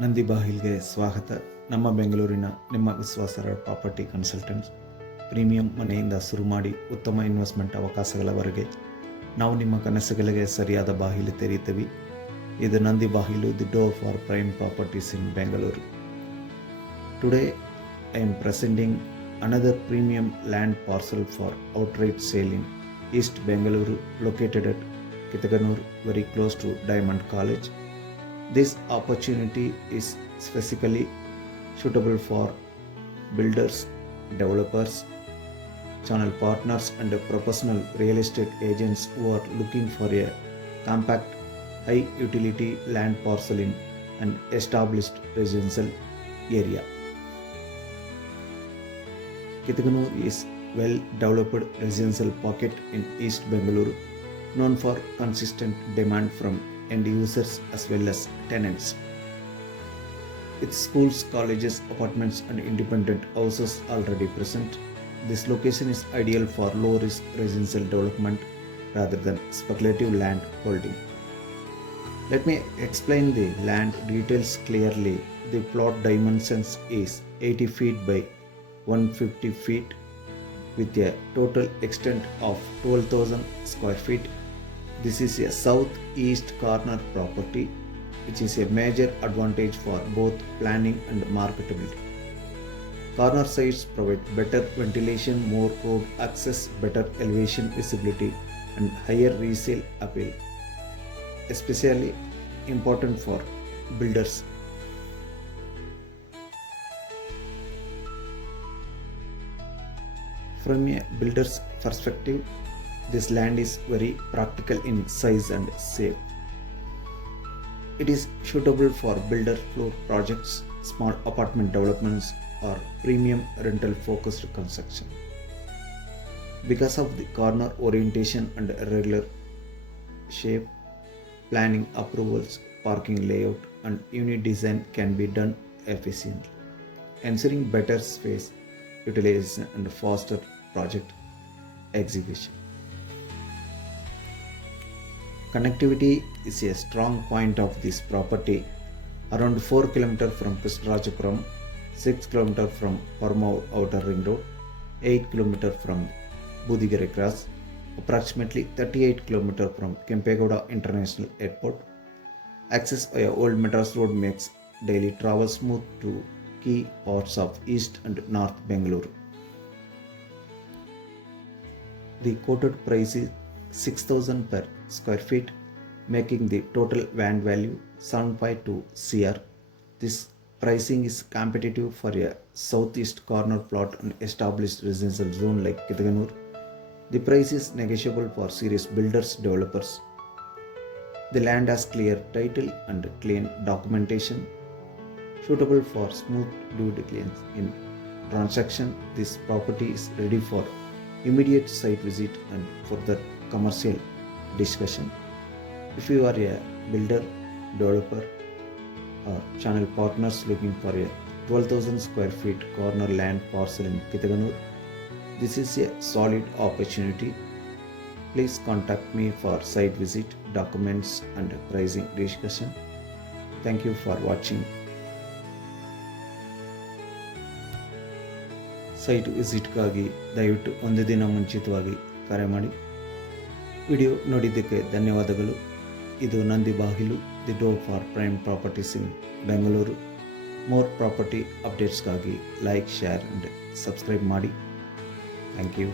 ನಂದಿ ಬಾಹಿಲ್ಗೆ ಸ್ವಾಗತ. ನಮ್ಮ ಬೆಂಗಳೂರಿನ ನಿಮ್ಮ ವಿಶ್ವಾಸಾರ್ಹ ಪ್ರಾಪರ್ಟಿ ಕನ್ಸಲ್ಟೆಂಟ್ಸ್. ಪ್ರೀಮಿಯಂ ಮನೆಯಿಂದ ಶುರು ಮಾಡಿ ಉತ್ತಮ ಇನ್ವೆಸ್ಟ್ಮೆಂಟ್ ಅವಕಾಶಗಳವರೆಗೆ ನಾವು ನಿಮ್ಮ ಕನಸುಗಳಿಗೆ ಸರಿಯಾದ ಬಾಗಿಲು ತೆರೀತೀವಿ. ಇದು Nandi Bagilu, the door for prime properties in Bengaluru. Today I am presenting another premium land parcel for outright sale in East Bengaluru, located at Kitaganur, very close to Diamond College. This opportunity is specifically suitable for builders, developers, channel partners and professional real estate agents who are looking for a compact, high utility land parcel in an established residential area. Kitaganur is well-developed residential pocket in East Bengaluru, known for consistent demand from end users as well as tenants. With schools, colleges, apartments and independent houses already present, this location is ideal for low-risk residential development rather than speculative land holding. Let me explain the land details clearly. The plot dimensions is 80 feet by 150 feet with a total extent of 12,000 square feet. This is a southeast corner property, which is a major advantage for both planning and marketability. Corner sites provide better ventilation, more road access, better elevation visibility and higher resale appeal, especially important for builders. From a builder's perspective, this land is very practical in size and safe. It is suitable for builder floor projects, small apartment developments or premium rental focused construction. Because of the corner orientation and irregular shape, planning approvals, parking layout and unit design can be done efficiently, ensuring better space utilization and faster project execution. Connectivity is a strong point of this property. Around 4 km from Krishnarajapuram, 6 km from Parmoor Outer Ring Road, 8 km from Budigere Cross, approximately 38 km from Kempegowda International Airport. Access via Old Madras Road makes daily travel smooth to key parts of East and North Bengaluru. The quoted price is 6,000 per square feet, making the total land value 7.2 crore. This pricing is competitive for a southeast corner plot and established residential zone like Kitaganur. The price is negotiable for serious builders, developers. The land has clear title and clean documentation, suitable for smooth due diligence in transaction. This property is ready for immediate site visit and further commercial discussion. If you are a builder, developer or channel partners looking for a 12,000 square feet corner land parcel in Kitaganur, this is a solid opportunity. Please contact me for site visit, documents and pricing discussion. Thank you for watching. Site ವಿಸಿಟ್ಗಾಗಿ ದಯವಿಟ್ಟು ಒಂದು ದಿನ ಮುಂಚಿತವಾಗಿ ಕರೆ ಮಾಡಿ. Video ನೋಡಿದ್ದಕ್ಕೆ ಧನ್ಯವಾದಗಳು. ಇದು Nandi Bagilu, the door for prime properties in Bengaluru. More property ಅಪ್ಡೇಟ್ಸ್ಗಾಗಿ ಲೈಕ್, ಶೇರ್ ಆ್ಯಂಡ್ ಸಬ್ಸ್ಕ್ರೈಬ್ ಮಾಡಿ. Thank you.